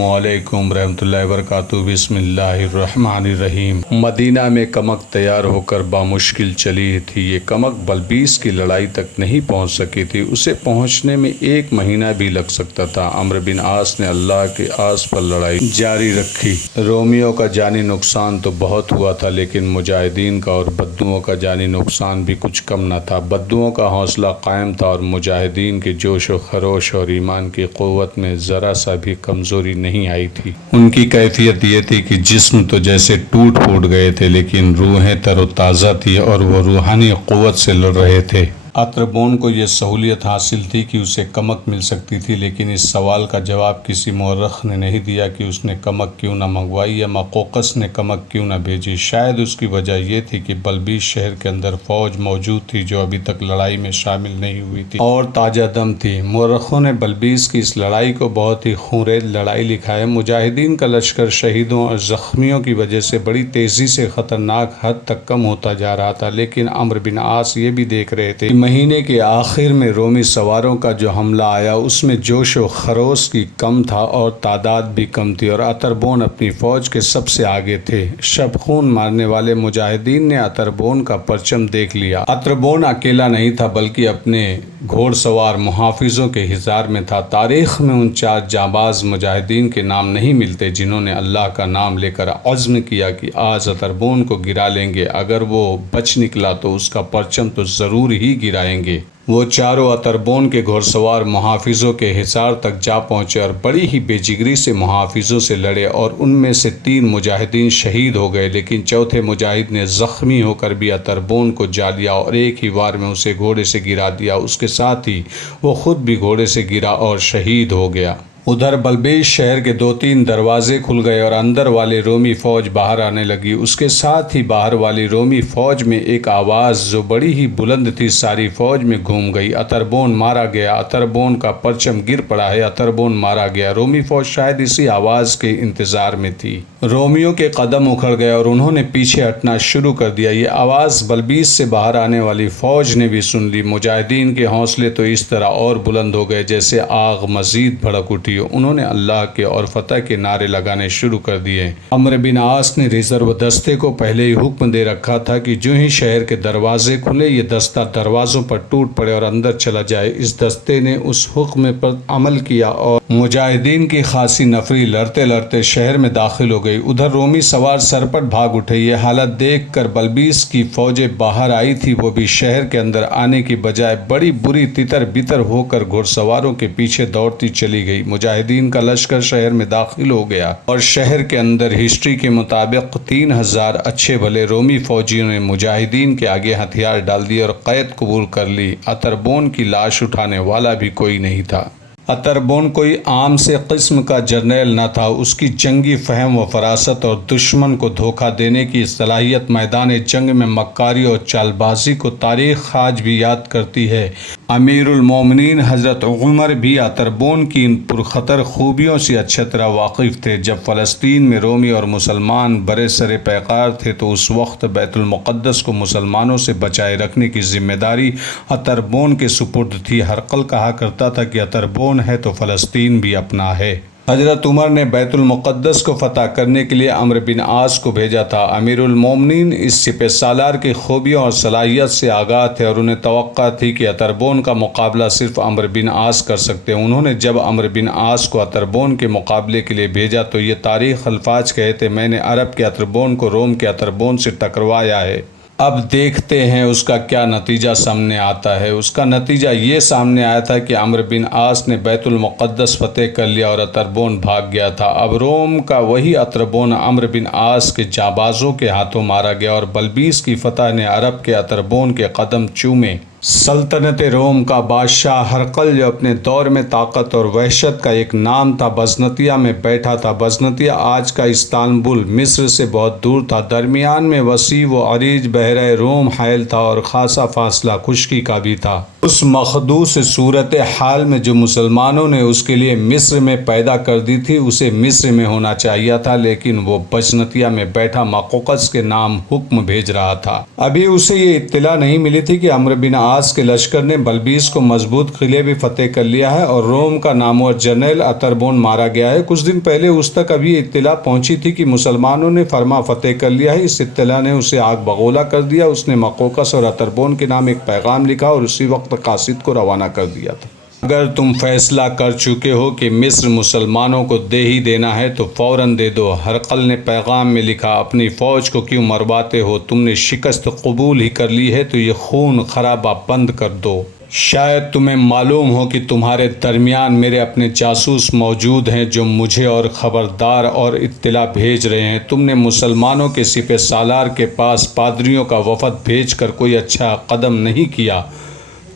السلام علیکم ورحمۃ اللہ وبرکاتہ۔ بسم اللہ الرحمن الرحیم۔ مدینہ میں کمک تیار ہو کر بامشکل چلی تھی۔ یہ کمک بلبیس کی لڑائی تک نہیں پہنچ سکی تھی، اسے پہنچنے میں 1 مہینہ بھی لگ سکتا تھا۔ عمرو بن عاص نے اللہ کے آس پر لڑائی جاری رکھی۔ رومیوں کا جانی نقصان تو بہت ہوا تھا، لیکن مجاہدین کا اور بدوؤں کا جانی نقصان بھی کچھ کم نہ تھا۔ بدوؤں کا حوصلہ قائم تھا اور مجاہدین کے جوش و خروش اور ایمان کی قوت میں ذرا سا بھی کمزوری نہیں آئی تھی۔ ان کی کیفیت یہ تھی کہ جسم تو جیسے ٹوٹ پھوٹ گئے تھے، لیکن روحیں تر و تازہ تھی اور وہ روحانی قوت سے لڑ رہے تھے۔ اطربون کو یہ سہولت حاصل تھی کہ اسے کمک مل سکتی تھی، لیکن اس سوال کا جواب کسی مورخ نے نہیں دیا کہ اس نے کمک کیوں نہ منگوائی یا مقوقس نے کمک کیوں نہ بھیجی۔ شاید اس کی وجہ یہ تھی کہ بلبیس شہر کے اندر فوج موجود تھی جو ابھی تک لڑائی میں شامل نہیں ہوئی تھی اور تازہ دم تھی۔ مورخوں نے بلبیس کی اس لڑائی کو بہت ہی خونریز لڑائی لکھا ہے۔ مجاہدین کا لشکر شہیدوں اور زخمیوں کی وجہ سے بڑی تیزی سے خطرناک حد تک کم ہوتا جا رہا تھا، لیکن عمرو بن عاص یہ بھی دیکھ رہے تھے مہینے کے آخر میں رومی سواروں کا جو حملہ آیا اس میں جوش و خروش کی کم تھا اور تعداد بھی کم تھی، اور اطربون اپنی فوج کے سب سے آگے تھے۔ شب خون مارنے والے مجاہدین نے اطربون کا پرچم دیکھ لیا۔ اطربون اکیلا نہیں تھا بلکہ اپنے گھوڑ سوار محافظوں کے حصار میں تھا۔ تاریخ میں ان 4 جانباز مجاہدین کے نام نہیں ملتے جنہوں نے اللہ کا نام لے کر عزم کیا کہ آج اطربون کو گرا لیں گے، اگر وہ بچ نکلا تو اس کا پرچم تو ضرور ہی گرائیں گے۔ وہ چاروں اطربون کے گھوڑ سوار محافظوں کے حصار تک جا پہنچے اور بڑی ہی بے جگری سے محافظوں سے لڑے، اور ان میں سے 3 مجاہدین شہید ہو گئے، لیکن چوتھے مجاہد نے زخمی ہو کر بھی اطربون کو جا لیا اور ایک ہی وار میں اسے گھوڑے سے گرا دیا۔ اس کے ساتھ ہی وہ خود بھی گھوڑے سے گرا اور شہید ہو گیا۔ ادھر بلبیس شہر کے 2-3 دروازے کھل گئے اور اندر والی رومی فوج باہر آنے لگی۔ اس کے ساتھ ہی باہر والی رومی فوج میں ایک آواز جو بڑی ہی بلند تھی ساری فوج میں گھوم گئی: اطربون مارا گیا، اطربون کا پرچم گر پڑا ہے، اطربون مارا گیا۔ رومی فوج شاید اسی آواز کے انتظار میں تھی۔ رومیوں کے قدم اکھڑ گئے اور انہوں نے پیچھے ہٹنا شروع کر دیا۔ یہ آواز بلبیس سے باہر آنے والی فوج نے بھی سن لی۔ مجاہدین کے حوصلے تو اس طرح اور بلند ہو گئے جیسے آگ مزید بھڑک اٹھی۔ انہوں نے اللہ کے اور فتح کے نعرے لگانے شروع کر دیے۔ عمرو بن عاص نے ریزرو دستے کو پہلے ہی حکم دے رکھا تھا کہ جو ہی شہر کے دروازے کھلے یہ دستہ دروازوں پر ٹوٹ پڑے اور اندر چلا جائے۔ اس دستے نے اس حکم پر عمل کیا اور مجاہدین کی خاصی نفری لڑتے لڑتے شہر میں داخل ہو گئی۔ ادھر رومی سوار سرپٹ بھاگ اٹھے۔ یہ حالت دیکھ کر بلبیس کی فوجیں باہر آئی تھی، وہ بھی شہر کے اندر آنے کی بجائے بڑی بری تتر بتر ہو کر گھوڑ سواروں کے پیچھے دوڑتی چلی گئی۔ مجاہدین کا لشکر شہر میں داخل ہو گیا اور شہر کے اندر ہسٹری کے مطابق 3000 اچھے بھلے رومی فوجیوں نے مجاہدین کے آگے ہتھیار ڈال دیے اور قید قبول کر لی۔ اطربون کی لاش اٹھانے والا بھی کوئی نہیں تھا۔ اطربون کوئی عام سے قسم کا جرنیل نہ تھا۔ اس کی جنگی فہم و فراست اور دشمن کو دھوکہ دینے کی صلاحیت میدان جنگ میں مکاری اور چال بازی کو تاریخ آج بھی یاد کرتی ہے۔ امیر المومنین حضرت عمر بھی اطربون کی ان پرخطر خوبیوں سے اچھی طرح واقف تھے۔ جب فلسطین میں رومی اور مسلمان برے سر پیکار تھے تو اس وقت بیت المقدس کو مسلمانوں سے بچائے رکھنے کی ذمہ داری اطربون کے سپرد تھی۔ ہرقل کہا کرتا تھا کہ اطربون ہے تو فلسطین بھی اپنا ہے۔ حضرت عمر نے بیت المقدس کو فتح کرنے کے لیے عمرو بن عاص کو بھیجا تھا۔ امیر المومنین اس سپہ سالار کی خوبیوں اور صلاحیت سے آگاہ تھے اور انہیں توقع تھی کہ اطربون کا مقابلہ صرف عمرو بن عاص کر سکتے ہیں۔ انہوں نے جب عمرو بن عاص کو اطربون کے مقابلے کے لیے بھیجا تو یہ تاریخ الفاظ کہے تھے: میں نے عرب کے اطربون کو روم کے اطربون سے ٹکروایا ہے۔ اب دیکھتے ہیں اس کا کیا نتیجہ سامنے آتا ہے۔ اس کا نتیجہ یہ سامنے آیا تھا کہ عمرو بن عاص نے بیت المقدس فتح کر لیا اور اطربون بھاگ گیا تھا۔ اب روم کا وہی اطربون عمرو بن عاص کے جانبازوں کے ہاتھوں مارا گیا اور بلبیس کی فتح نے عرب کے اطربون کے قدم چومے۔ سلطنت روم کا بادشاہ ہرقل جو اپنے دور میں طاقت اور وحشت کا ایک نام تھا، بزنطیہ میں بیٹھا تھا۔ بزنطیہ آج کا استنبول مصر سے بہت دور تھا۔ درمیان میں وسیع و عریض بحیرہ روم حائل تھا اور خاصا فاصلہ خشکی کا بھی تھا۔ اس مخدوش صورت حال میں جو مسلمانوں نے اس کے لیے مصر میں پیدا کر دی تھی اسے مصر میں ہونا چاہیے تھا، لیکن وہ بجنتیا میں بیٹھا مقوقس کے نام حکم بھیج رہا تھا۔ ابھی اسے یہ اطلاع نہیں ملی تھی کہ عمرو بن عاص کے لشکر نے بلبیس کو مضبوط قلعے بھی فتح کر لیا ہے اور روم کا نامور جنرل اتربون مارا گیا ہے۔ کچھ دن پہلے اس تک ابھی اطلاع پہنچی تھی کہ مسلمانوں نے فرما فتح کر لیا ہے۔ اس اطلاع نے اسے آگ بگولا کر دیا۔ اس نے مقوقس اور اتربون کے نام ایک پیغام لکھا اور اسی وقت قاصد کو روانہ کر دیا تھا۔ اگر تم فیصلہ کر چکے ہو کہ مصر مسلمانوں کو دے ہی دینا ہے تو فوراً دے دو۔ ہرقل نے پیغام میں لکھا، اپنی فوج کو کیوں مرواتے ہو؟ تم نے شکست قبول ہی کر لی ہے تو یہ خون خرابہ بند کر دو۔ شاید تمہیں معلوم ہو کہ تمہارے درمیان میرے اپنے جاسوس موجود ہیں جو مجھے اور خبردار اور اطلاع بھیج رہے ہیں۔ تم نے مسلمانوں کے سپہ سالار کے پاس پادریوں کا وفد بھیج کر کوئی اچھا قدم نہیں کیا۔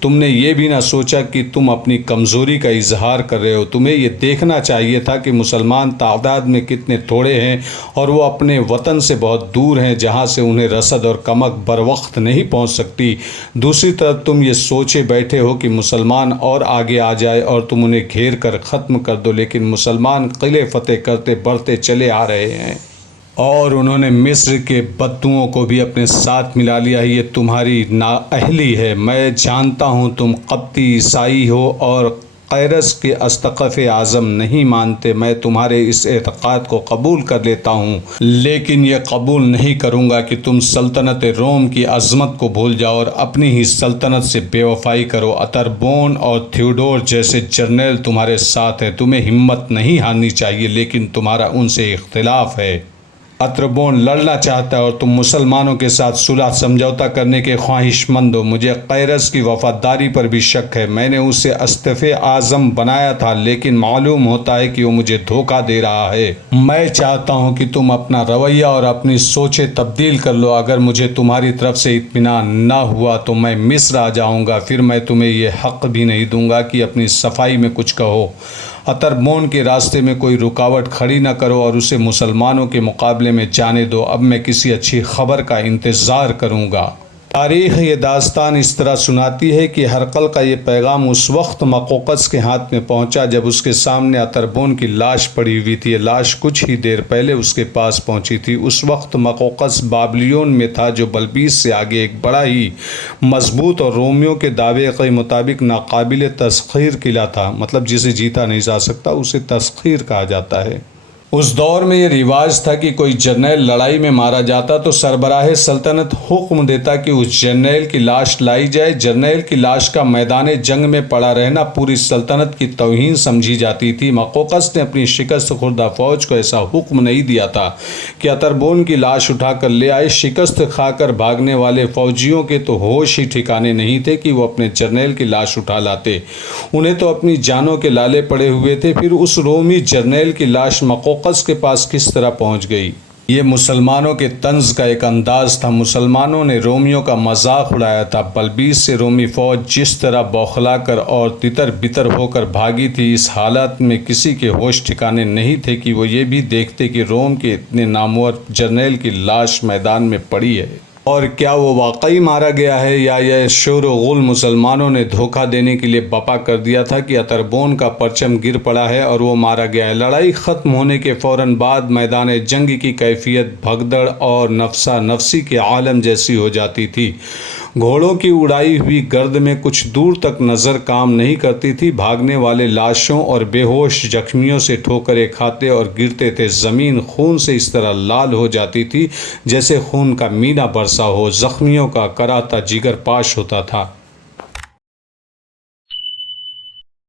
تم نے یہ بھی نہ سوچا کہ تم اپنی کمزوری کا اظہار کر رہے ہو۔ تمہیں یہ دیکھنا چاہیے تھا کہ مسلمان تعداد میں کتنے تھوڑے ہیں اور وہ اپنے وطن سے بہت دور ہیں جہاں سے انہیں رسد اور کمک بر وقت نہیں پہنچ سکتی۔ دوسری طرف تم یہ سوچے بیٹھے ہو کہ مسلمان اور آگے آ جائے اور تم انہیں گھیر کر ختم کر دو، لیکن مسلمان قلعے فتح کرتے بڑھتے چلے آ رہے ہیں اور انہوں نے مصر کے بدوؤں کو بھی اپنے ساتھ ملا لیا ہے۔ یہ تمہاری نااہلی ہے۔ میں جانتا ہوں تم قبطی عیسائی ہو اور قیرس کے اسقف اعظم نہیں مانتے۔ میں تمہارے اس اعتقاد کو قبول کر لیتا ہوں، لیکن یہ قبول نہیں کروں گا کہ تم سلطنت روم کی عظمت کو بھول جاؤ اور اپنی ہی سلطنت سے بے وفائی کرو۔ اتربون اور تھیوڈور جیسے جرنیل تمہارے ساتھ ہیں۔ تمہیں ہمت نہیں ہارنی چاہیے، لیکن تمہارا ان سے اختلاف ہے۔ اتربون لڑنا چاہتا ہے اور تم مسلمانوں کے ساتھ صلح سمجھوتا کرنے کے خواہش مند ہو۔ مجھے قیرس کی وفاداری پر بھی شک ہے۔ میں نے اسے اسقف اعظم بنایا تھا، لیکن معلوم ہوتا ہے کہ وہ مجھے دھوکہ دے رہا ہے۔ میں چاہتا ہوں کہ تم اپنا رویہ اور اپنی سوچیں تبدیل کر لو۔ اگر مجھے تمہاری طرف سے اطمینان نہ ہوا تو میں مصر آ جاؤں گا، پھر میں تمہیں یہ حق بھی نہیں دوں گا کہ اپنی صفائی میں کچھ کہو۔ اتربون کے راستے میں کوئی رکاوٹ کھڑی نہ کرو اور اسے مسلمانوں کے مقابلے میں جانے دو۔ اب میں کسی اچھی خبر کا انتظار کروں گا۔ تاریخ یہ داستان اس طرح سناتی ہے کہ ہرقل کا یہ پیغام اس وقت مقوقس کے ہاتھ میں پہنچا جب اس کے سامنے اتربون کی لاش پڑی ہوئی تھی۔ یہ لاش کچھ ہی دیر پہلے اس کے پاس پہنچی تھی۔ اس وقت مقوقس بابلیون میں تھا جو بلبیس سے آگے ایک بڑا ہی مضبوط اور رومیوں کے دعوے کے مطابق ناقابل تسخیر قلعہ تھا، مطلب جسے جیتا نہیں جا سکتا اسے تسخیر کہا جاتا ہے۔ اس دور میں یہ رواج تھا کہ کوئی جرنیل لڑائی میں مارا جاتا تو سربراہ سلطنت حکم دیتا کہ اس جرنیل کی لاش لائی جائے۔ جرنیل کی لاش کا میدان جنگ میں پڑا رہنا پوری سلطنت کی توہین سمجھی جاتی تھی۔ مقوقس نے اپنی شکست خوردہ فوج کو ایسا حکم نہیں دیا تھا کہ اتربون کی لاش اٹھا کر لے آئے۔ شکست کھا کر بھاگنے والے فوجیوں کے تو ہوش ہی ٹھکانے نہیں تھے کہ وہ اپنے جرنیل کی لاش اٹھا لاتے۔ انہیں تو اپنی جانوں کے لالے پڑے ہوئے تھے۔ پھر اس رومی جرنیل کی لاش مقوقس کے پاس کس طرح پہنچ گئی؟ یہ مسلمانوں کے طنز کا ایک انداز تھا۔ مسلمانوں نے رومیوں کا مذاق اڑایا تھا۔ بلبیس سے رومی فوج جس طرح بوکھلا کر اور تتر بتر ہو کر بھاگی تھی، اس حالت میں کسی کے ہوش ٹھکانے نہیں تھے کہ وہ یہ بھی دیکھتے کہ روم کے اتنے نامور جرنیل کی لاش میدان میں پڑی ہے اور کیا وہ واقعی مارا گیا ہے یا یہ شور و غل مسلمانوں نے دھوکہ دینے کے لیے بپا کر دیا تھا کہ اتربون کا پرچم گر پڑا ہے اور وہ مارا گیا ہے۔ لڑائی ختم ہونے کے فوراً بعد میدان جنگ کی کیفیت بھگدڑ اور نفسا نفسی کے عالم جیسی ہو جاتی تھی۔ گھوڑوں کی اڑائی ہوئی گرد میں کچھ دور تک نظر کام نہیں کرتی تھی۔ بھاگنے والے لاشوں اور بے ہوش زخمیوں سے ٹھوکریں کھاتے اور گرتے تھے۔ زمین خون سے اس طرح لال ہو جاتی تھی جیسے خون کا مینہ برسا ہو۔ زخمیوں کا کراہتا جگر پاش ہوتا تھا۔